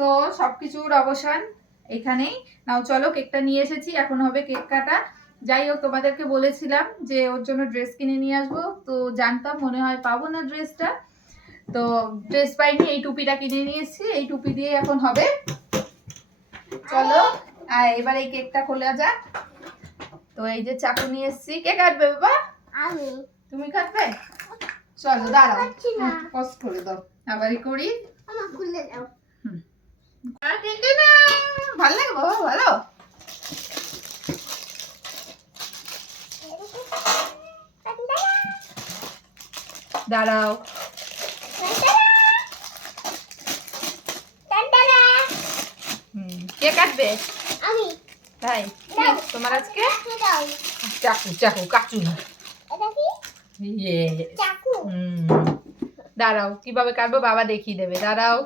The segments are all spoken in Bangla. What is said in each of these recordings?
তো সবকিছুর অবসান এখানেই। নাও চলো, কেকটা নিয়ে এসেছি, এখন হবে কেক কাটা। যাই হোক, তোমাদেরকে বলেছিলাম যে ওর জন্য ড্রেস কিনে নিয়ে আসবো, তো জানতাম মনে হয় পাবো না ড্রেসটা, তো ড্রেস পাইনি, এই টুপিটা কিনে নিয়েছি, এই টুপি দিয়ে এখন হবে। চলো আর এবার এই কেকটা খোলা যাক। তো এই যে চাকু নিয়ে এসেছি। কে কাটবে বাবা? আমি। তুমি কাটবে? চলো দাঁড়াও, পজ করে দাও, আবারই করি। আমার খুলে দাও। ভালো লাগে বাবা? ভালো। দাঁড়াও, কে কাটবে? আমি। তাই তোমার আজকে দাও। চাকু, চাকু কাচু না। এটা কি? চাকু। দাঁড়াও, কিভাবে কাটবো বাবা দেখিয়ে দেবে, দাঁড়াও,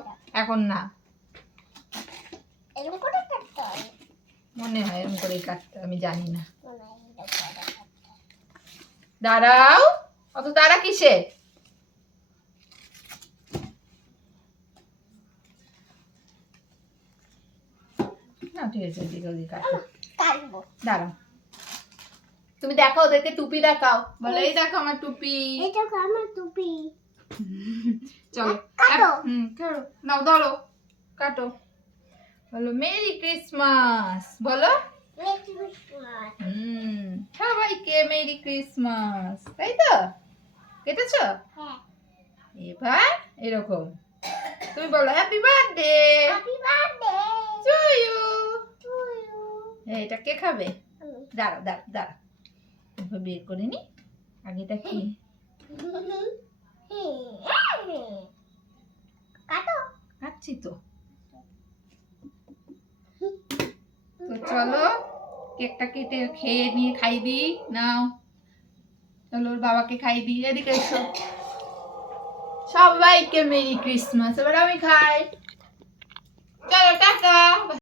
এখন না। এরকম করে কাটতে হয়? মনে হয় এরকম করেই কাটতে, আমি জানি না। দাঁড়াও, অত তারা কিসে? না ঠিক আছে, ওদিকে ওদিকে কাটো। কাটবো। দাঁড়াও, তুমি দেখো ওদেরকে টুপি দেখাও, বলো এই দেখো আমার টুপি। এটা আমার টুপি। চলো কাটো। কাটো, নাও ধরো, কাটো। বলো মেরি ক্রিসমাস, বলো। Merry Christmas. সবাইকে মেরি ক্রিসমাস, তাই তো? কেটেছো? হ্যাঁ। এবার এরকম তুমি বলো happy birthday happy birthday to you. To you. এটা কে খাবে? দাঁড়াও দাঁড়াও দাঁড়াও, এবার বের করে নি। আগেটা কি? কাটো। কাটছি তো। তো চলো কেকটা কেটে খেয়ে নিয়ে খাই দিই। নাও চলো, ওর বাবাকে খাই দিই, এদিকে এসো। সবাইকে মেরি ক্রিসমাস। এবার আমি খাই। চলো টাটা।